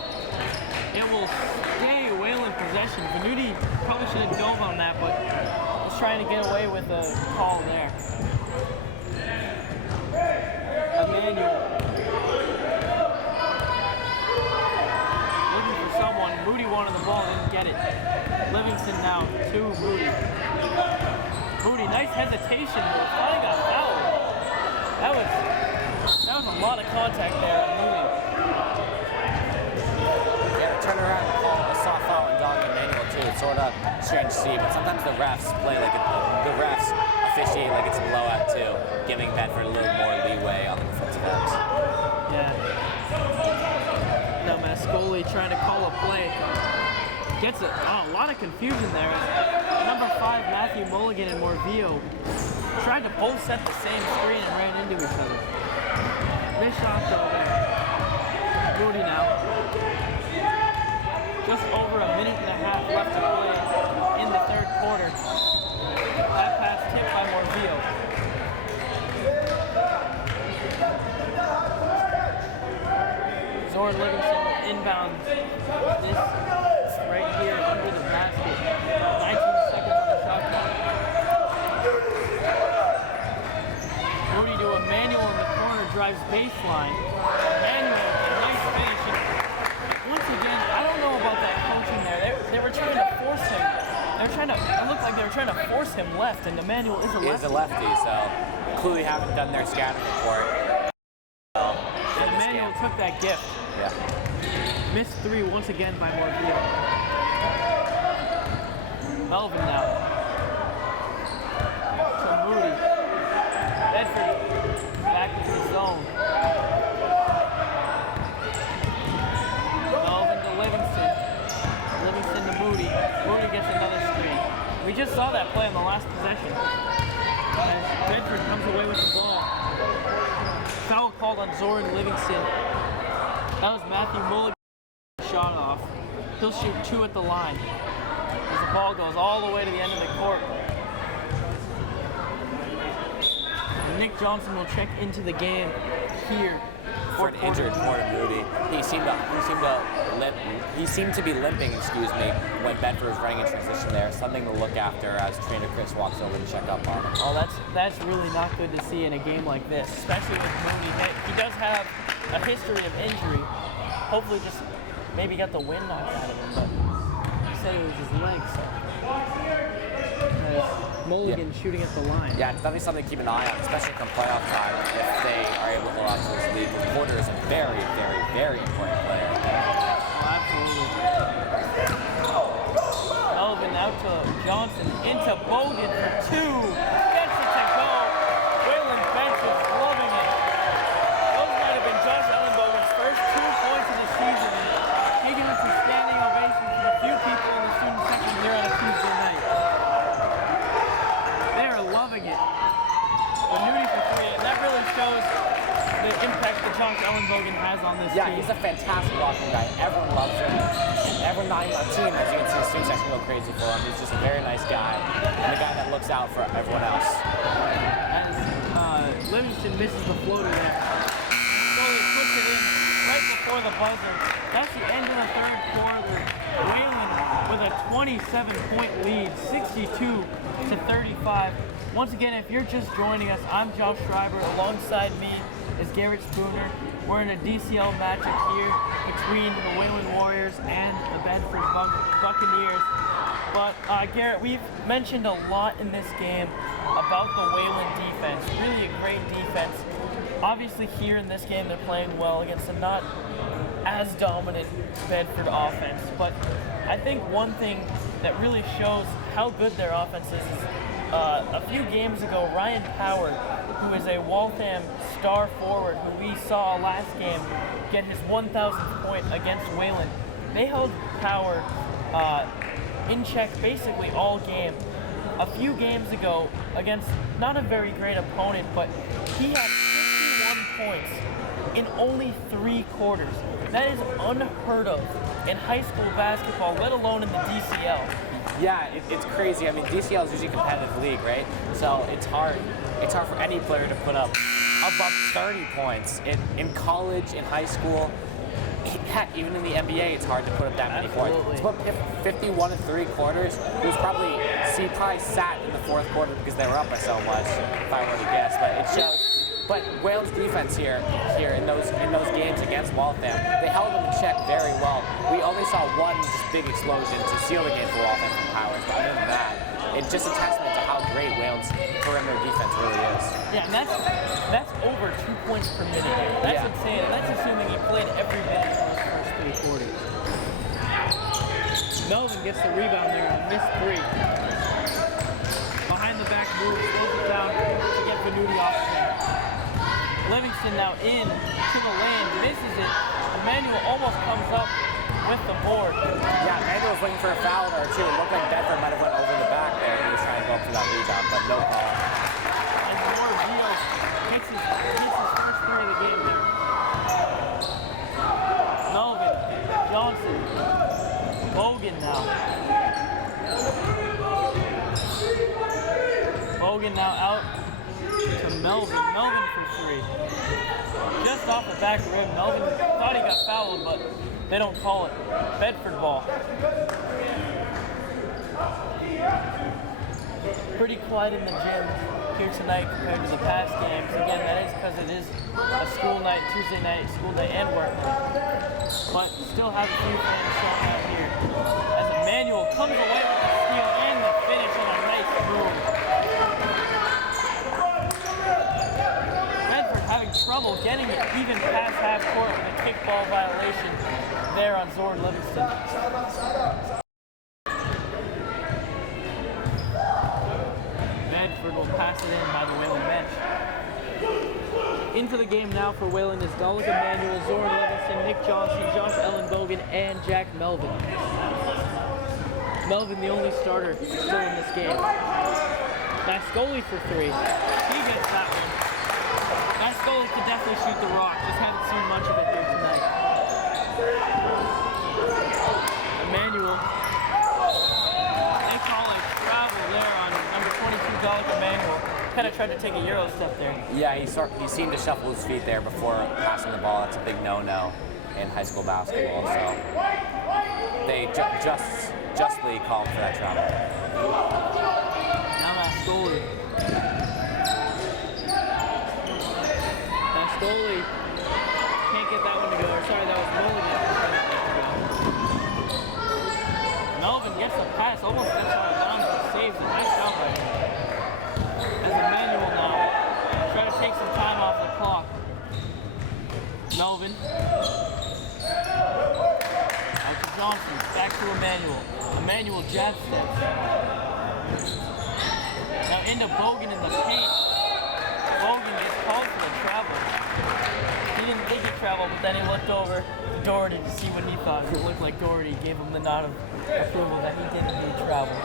It will stay Wayland possession. Venuti probably should have dove on that, but was trying to get away with a call there. Emmanuel. Looking for someone. Moody wanted the ball, didn't get it. Livingston now to Moody. Moody, nice hesitation, but finally got fouled. That was a lot of contact there on Moody. Yeah, turn around and call a soft foul and dog Emmanuel too. It's sort of strange to see, but sometimes the refs officiate like it's a blowout too, giving Bedford a little more leeway on the defensive ends. Yeah. Now Mascoli trying to call a play. Gets a lot of confusion there. Number 5, Matthew Mulligan and Morvillo tried to both set the same screen and ran into each other. Missed shot though there. Moody now. Just over a minute and a half left to play in the third quarter. That pass tipped by Morvillo. Zoran Livingston inbound. This right here under the basket. 19 seconds on the shot clock. Moody to Emmanuel in the corner, drives baseline. Emmanuel, a nice finish. And once again, I don't know about that coaching there. They were trying to force him. It looked like they were trying to force him left, and Emmanuel is a lefty. He is a lefty, so clearly haven't done their scouting report. And Emmanuel took that gift. Yeah. Missed 3 once again by Morvillo. Melvin now. To Moody. Bedford back into the zone. Melvin to Livingston. Livingston to Moody. Moody gets another screen. We just saw that play in the last possession. As Bedford comes away with the ball. Foul called on Zoran Livingston. That was Matthew Mulligan shot off. He'll shoot 2 at the line as the ball goes all the way to the end of the court. And Nick Johnson will check into the game here For an injured Porter Moody. He seemed to be limping, when Bedford was running in transition there. Something to look after as trainer Chris walks over to check up on him. Oh, that's really not good to see in a game like this, especially with Moody. He does have a history of injury. Hopefully just maybe got the wind knocked out of him, but he said it was his legs. Mulligan shooting at the line. Yeah, it's definitely something to keep an eye on, especially come playoff time if they are able to hold on to this lead. Because Porter is a very, very, very important player. Absolutely. Melvin out to Johnson, into Bogan for two. Gets it to go. Waylon Bench is loving it. Those might have been Josh Ellenbogen's first 2 points of the season. Taking it to standing ovation from a few people in the student section here on a Tuesday night. They are loving it. Venuti for three, and that really shows the impact that Josh Ellenbogen has on this team. Yeah, he's a fantastic blocking guy. Everyone loves him. Everyone not even on the team, as you can see, the student section go crazy for him. He's just a very nice guy, and a guy that looks out for everyone else. As Livingston misses the floater there. Slowly puts it in right before the buzzer. That's the end of the third quarter. Wayland with a 27-point lead, 62-35. Once again, if you're just joining us, I'm Josh Schreiber. Alongside me is Garrett Spooner. We're in a DCL matchup here between the Wayland Warriors and the Bedford Buccaneers. But Garrett, we've mentioned a lot in this game about the Wayland defense. Really a great defense. Obviously here in this game they're playing well against a not as dominant Bedford offense. But I think one thing that really shows how good their offense is a few games ago, Ryan Power, who is a Waltham star forward who we saw last game get his 1,000th point against Wayland. They held Power in check basically all game. A few games ago, against not a very great opponent, but he had 51 points in only 3 quarters. That is unheard of in high school basketball, let alone in the DCL. Yeah, it's crazy. I mean, DCL is usually a competitive league, right? So it's hard for any player to put up above 30 points. In college, in high school, heck, even in the NBA, it's hard to put up that many points. To put 51 in 3 quarters, he probably sat in the 4th quarter because they were up by so much, if I were to guess. But it shows. But Wales' defense here in those games against Waltham, they held them in check very well. We only saw one just big explosion to seal the game for Waltham from Powers. But other than that, it's just a testament to how great Wales' perimeter defense really is. Yeah, and that's over 2 points per minute. That's insane. And that's assuming he played every minute in those first 3 quarters. Melvin gets the rebound there and missed 3. Behind the back move, slows it down to get Venuti off the bench. Livingston now in to the lane, misses it. Emmanuel almost comes up with the board. Yeah, Emmanuel was looking for a foul or two. It looked like Bedford might have went over the back there. He was trying to go up for that rebound, but no call. And Moravito gets his first 3 of the game there. Melvin, Johnson, Bogan now. Bogan now out to Melvin. Melvin for 3. Just off the back rim. Melvin thought he got fouled, but they don't call it. Bedford ball. Pretty quiet in the gym here tonight compared to the past games. Again, that is because it is a school night, Tuesday night, school day and work night. But still have a few fans showing out here. As Emmanuel comes away with the steal and the finish on a nice move. Having trouble getting it even past half court with a kickball violation there on Zord Livingston. Bedford will pass it in by the Wayland bench. Into the game now for Wayland is Dalek Emmanuel, Zord Livingston, Nick Johnson, Josh Ellenbogen, and Jack Melvin. Melvin, the only starter still in this game. Mascoli for 3. He gets that one. Mascoli could definitely shoot the rock, just haven't seen much of it here tonight. Emmanuel. They call it travel there on number 22, Dalek Emmanuel. Kind of tried to take a Euro step there. Yeah, he seemed to shuffle his feet there before passing the ball. That's a big no-no in high school basketball, so they justly called for that travel. Now Mascoli. Mascoli can't get that one to go. Sorry, that was Mulligan. Melvin gets the pass, almost steps out of bounds, but saves it. Nice job by him. Melvin. Out to Johnson. Back to Emmanuel. Emmanuel jab steps. Now into Bogan in the paint. Bogan gets called for the travel. He didn't think he traveled, but then he looked over to Doherty to see what he thought. It looked like Doherty gave him the nod of approval that he didn't need travel.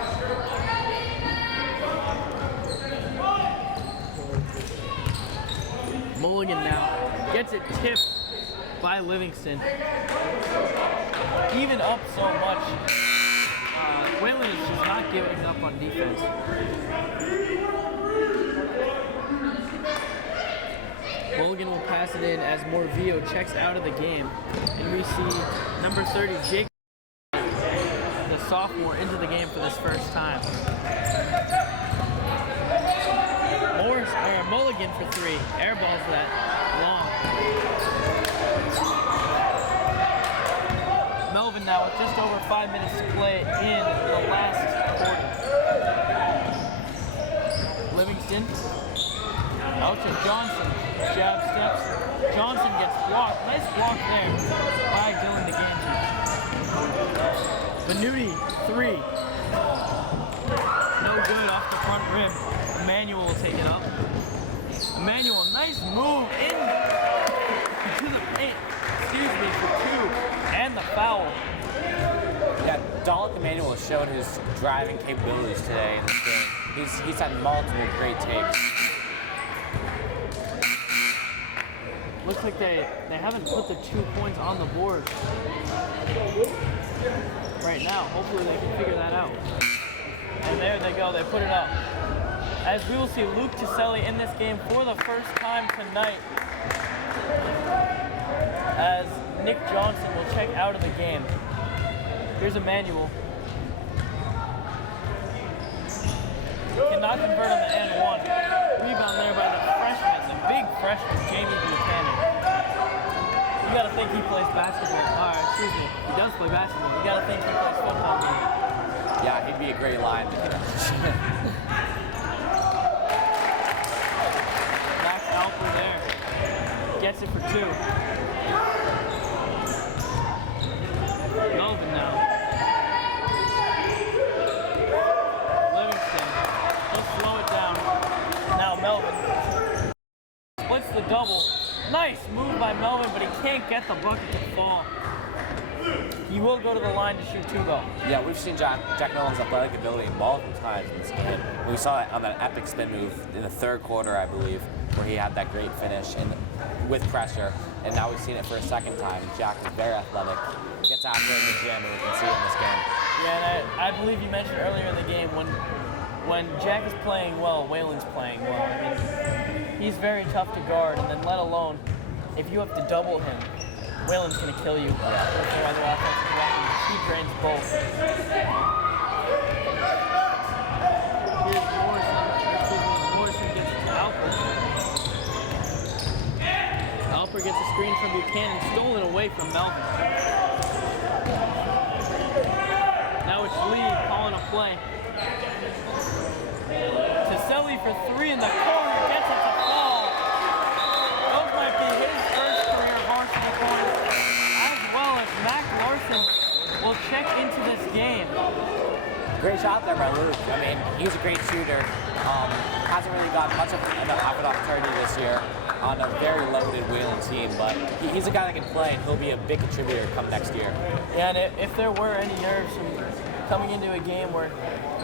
Mulligan now gets it tipped by Livingston. Even up so much, Whalen is just not giving up on defense. Mulligan will pass it in as Morvillo checks out of the game. And we see number 30, Jake, the sophomore, into the game for this first time. Mulligan for three. Airballs that long. Melvin now with just over 5 minutes to play in the last quarter. Livingston out to Johnson. Jab steps. Johnson gets blocked. Nice block there by Dylan DeGangi. Benuti, three. No good off the front rim. Emmanuel will take it up. Emmanuel, nice move in to the paint. Excuse me, for two. And the foul. Yeah, Dalek Emmanuel showed his driving capabilities today in this game. He's had multiple great takes. Looks like they haven't put the 2 points on the board right now. Hopefully they can figure that out. And there they go, they put it up. As we will see Luke Tiselli in this game for the first time tonight, as Nick Johnson will check out of the game. Here's Emmanuel. Cannot convert on the N1. Rebound there by the freshman, the big freshman, Jamie Buchanan. You gotta think he plays basketball. Excuse me, he does play basketball. You gotta think he plays football. Yeah, he'd be a great line. Max Alper there. Gets it for two. Melvin now. Livingston. He'll slow it down. Now Melvin splits the double. Nice move by Melvin, but he can't get the bucket to fall. He will go to the line to shoot two, though. Yeah, we've seen Jack Nolan's athletic ability multiple times in this game. We saw it on that epic spin move in the third quarter, I believe, where he had that great finish and with pressure. And now we've seen it for a second time. Jack is very athletic, gets after it in the gym, and we can see it in this game. Yeah, and I believe you mentioned earlier in the game when Jack is playing well, Whalen's playing well. I mean, he's very tough to guard, and then let alone if you have to double him. Whalen's going to kill you. With their other offensive weapons. He drains both. Here's Morrison gets it to Alper. Alper gets a screen from Buchanan, stolen away from Melvin. Now it's Lee calling a play. Tiselli for three in the corner, gets it to fall. Those might be his first career varsity points, as well as Mac Larson will check into this game. Great shot there by Luke. I mean, he's a great shooter. Hasn't really got much of an opportunity this year on a very loaded Whalen team, but he's a guy that can play, and he'll be a big contributor come next year. Yeah, and if there were any nerves from coming into a game where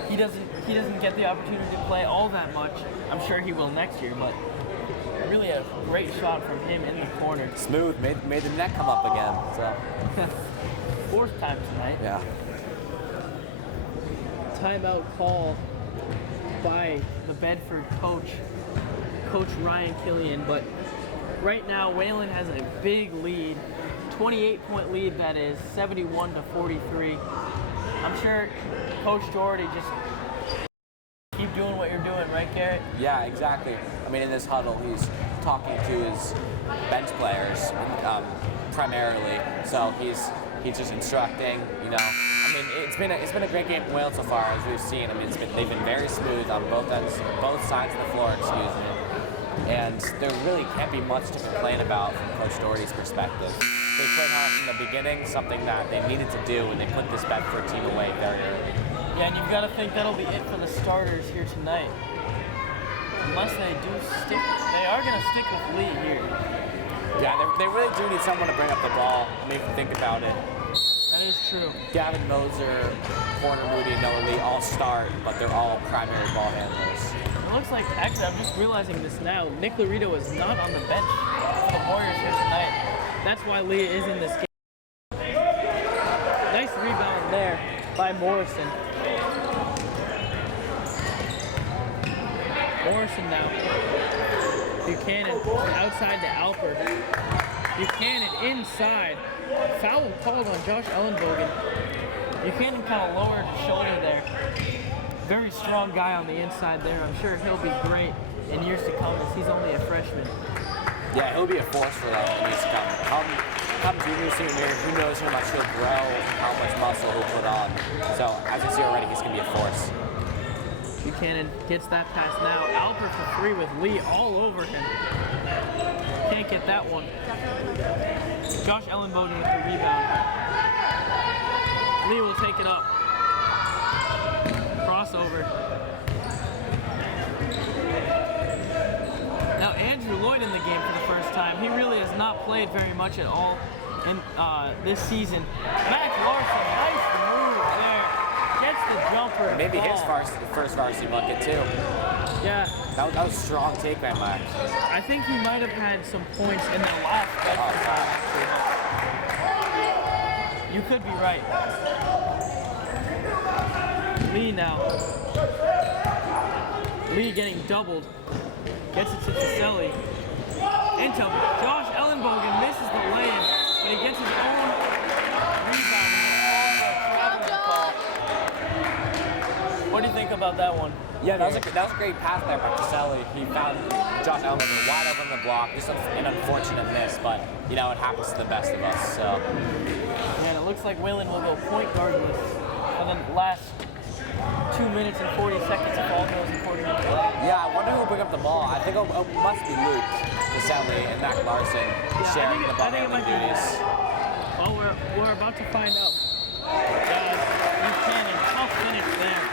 he doesn't get the opportunity to play all that much, I'm sure he will next year, but really a great shot from him in the corner. Smooth, made the net come up again. So. Fourth time tonight. Yeah. Timeout call by the Bedford coach, Coach Ryan Killian, but right now Whalen has a big lead, 28-point lead that is, 71-43. I'm sure Coach Doherty just keep doing what you're doing, right, Garrett? Yeah, exactly. I mean, in this huddle, he's talking to his bench players primarily, so he's just instructing. You know, I mean, it's been a great game for Wales so far, as we've seen. I mean, they've been very smooth on both sides of the floor. Excuse me. and there really can't be much to complain about from Coach Doherty's perspective. They played hard from the beginning, something that they needed to do, and they put this Bedford team away very early. Yeah, and you've got to think that'll be it for the starters here tonight. Unless they do stick, they are going to stick with Lee here. Yeah, they really do need someone to bring up the ball, make them think about it. That is true. Gavin Moser, Corner Moody, and Noah Lee all start, but they're all primary ball handlers. It looks like, actually, I'm just realizing this now. Nick Laredo is not on the bench for the Warriors here tonight. That's why Lee is in this game. Nice rebound there by Morrison. Morrison now. Buchanan outside to Alpert. Buchanan inside. Foul called on Josh Ellenbogen. Buchanan kind of lowered his shoulder there. Very strong guy on the inside there. I'm sure he'll be great in years to come as he's only a freshman. Yeah, he'll be a force for them in years to come. Come junior, senior year, who knows how much he'll grow, how much muscle he'll put on. So as you see already, he's going to be a force. Buchanan gets that pass now. Alpert for three with Lee all over him. Can't get that one. Josh Ellenbogen with the rebound. Lee will take it up. Crossover. Now Andrew Lloyd in the game for the first time. He really has not played very much at all in this season. Max Larson, nice move there. Gets the jumper. Maybe his first varsity bucket too. Yeah. That was a strong take by Max. I think he might have had some points in their last Bedford game, actually. You could be right. Lee now. Lee getting doubled. Gets it to Caselli. Into Josh Ellenbogen misses the lay-in, but he gets his own rebound. What do you think about that one? Yeah, that was a great pass there by Caselli. He found Josh Ellenbogen wide open the block. Just an unfortunate miss, but you know it happens to the best of us. So. And it looks like Wayland will go point guardless for the last 2 minutes and 40 seconds if all goes according to plan. Yeah, I wonder who will pick up the ball. I think it must be Luke Caselli and Mac Larson sharing the ball handling duties. Well, we're about to find out. Buchanan, tough finish there.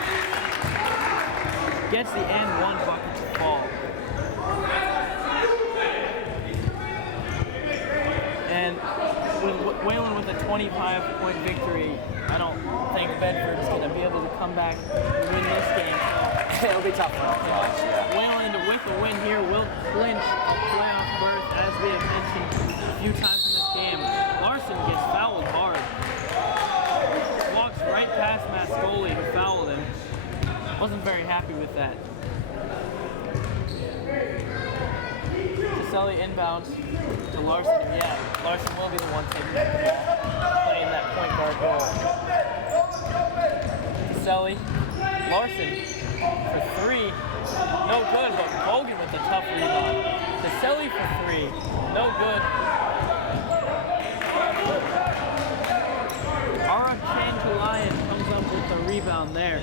Gets the N1 bucket to fall. And with Wayland with a 25-point victory, I don't think Bedford is going to be able to come back and win this game. So it'll be tough for them to watch. Yeah. Wayland with a win here will clinch a playoff berth, as we have mentioned a few times in this game. Larson gets fouled hard. Walks right past Mascoli, who fouled him. Wasn't very happy with that. Caselli inbounds to Larson. Yeah, Larson will be the one taking the ball, playing that point guard role. Caselli, Larson for three. No good, but Bogan with a tough rebound. Caselli for three. No good. Ara Chantalayan comes up with the rebound there.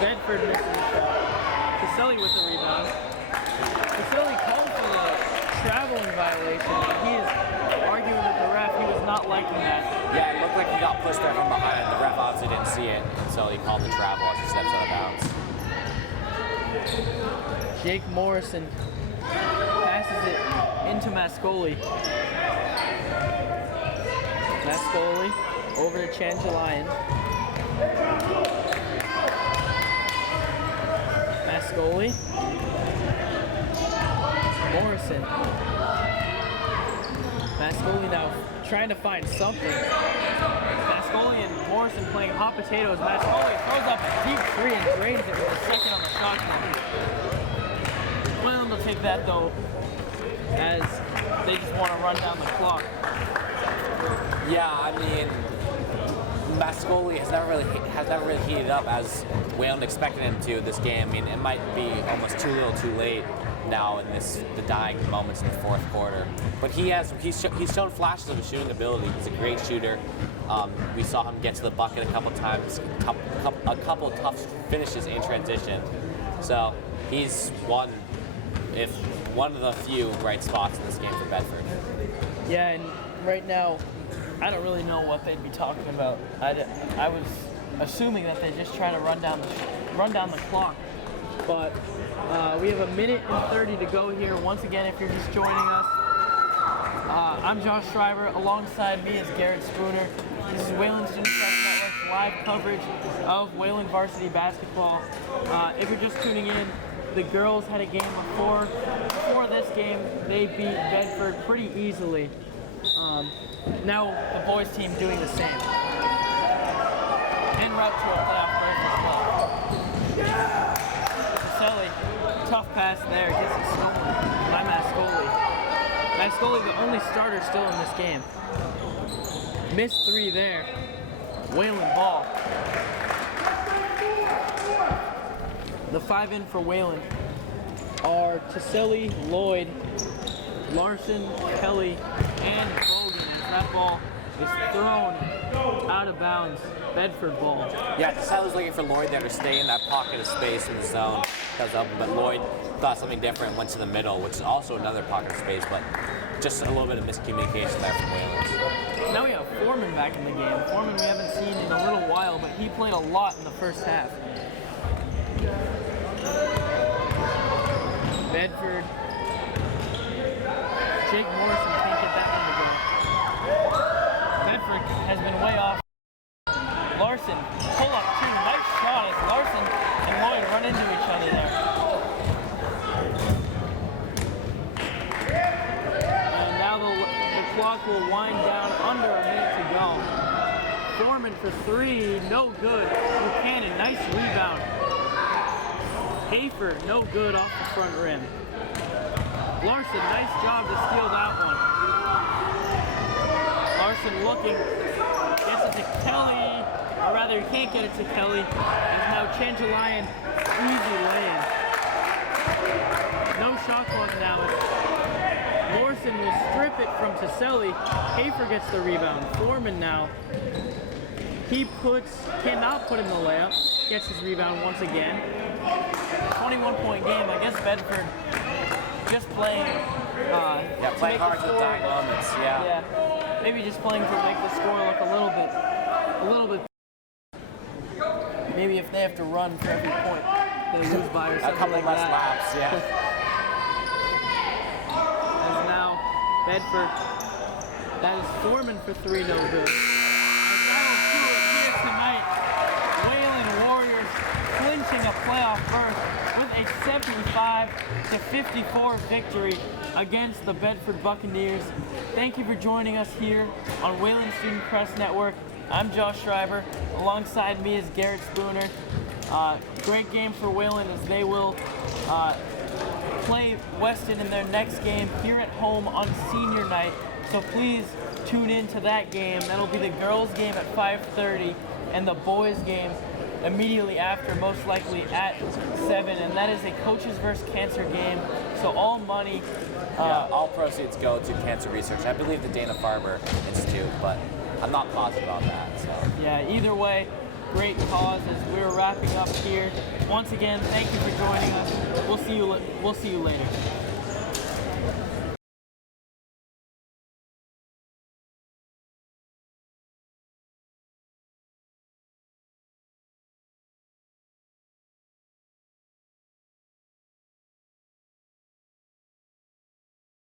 Bedford missing the shot. Caselli with the rebound. Caselli called for the traveling violation. He is arguing with the ref. He was not liking that. Yeah, it looked like he got pushed there from behind. The ref obviously didn't see it, so he called the travel as he steps out of bounds. Jake Morrison passes it into Mascoli. Mascoli over to Chantalayan. Mascoli. Morrison. Mascoli now trying to find something. Mascoli and Morrison playing hot potatoes. Mascoli throws up a deep three and drains it with a second on the shot clock. Wayland will take that though, as they just want to run down the clock. Yeah, I mean, Mascoli has never really heated up as Wayland expected him to this game. I mean, it might be almost too little, too late now in the dying moments in the fourth quarter. But he's shown flashes of his shooting ability. He's a great shooter. We saw him get to the bucket a couple times, a couple tough finishes in transition. So he's one if one of the few bright spots in this game for Bedford. Yeah, and right now, I don't really know what they'd be talking about. I was assuming that they're just trying to run down the clock, but we have 1:30 to go here. Once again, if you're just joining us, I'm Josh Schreiber. Alongside me is Garrett Spooner. This is Wayland Student Press Network's live coverage of Wayland varsity basketball. If you're just tuning in, the girls had a game before this game. They beat Bedford pretty easily. Now the boys team doing the same. En route to a playoff berth as well. Caselli, tough pass there, gets it stolen by Mascoli. Mascoli, the only starter still in this game. Missed 3 there. Wayland ball. The 5 in for Wayland are Caselli, Lloyd, Larson, Kelly, and Bogan as that ball is thrown out of bounds. Bedford ball. Yeah, Caselli was looking for Lloyd there to stay in that pocket of space in the zone that was open, but Lloyd thought something different, went to the middle, which is also another pocket of space, but just a little bit of miscommunication there from Wayland. Now we have Foreman back in the game. Foreman we haven't seen in a little while, but he played a lot in the first half. Bedford. Jake Morrison can't get that one to go. Bedford has been way off. Larson, pull up 2, nice shot as Larson and Lloyd run into each other there. And now the clock will wind down under a minute to go. Foreman for 3, no good. Buchanan, nice rebound. Hafer, no good off the front rim. Larson, nice job to steal that one. Larson looking, gets it to Kelly, or rather he can't get it to Kelly, as now Changellian, easy lay-in. No shot clock now. Morrison will strip it from Caselli. Hafer gets the rebound. Foreman now. He cannot put in the layup. Gets his rebound once again. 21-point game. I guess Bedford just playing. Playing hard to the dying moments. Yeah. Maybe just playing to make the score look a little bit. Maybe if they have to run for every point, they lose by or something a couple like less that. laps. Yeah. As now Bedford. That is Foreman for 3, no good. And that'll do it here tonight. Wayland Warriors clinching a playoff berth with a 75-54 victory against the Bedford Buccaneers. Thank you for joining us here on Wayland Student Press Network. I'm Josh Schreiber. Alongside me is Garrett Spooner. Great game for Wayland as they will play Weston in their next game here at home on senior night. So please tune in to that game. That'll be the girls' game at 5:30 and the boys' game immediately after, most likely at 7. And that is a Coaches vs. Cancer game. So all money. All proceeds go to cancer research. I believe the Dana-Farber Institute, but I'm not positive about that. So. Yeah, either way, great cause as we're wrapping up here. Once again, thank you for joining us. We'll see you later.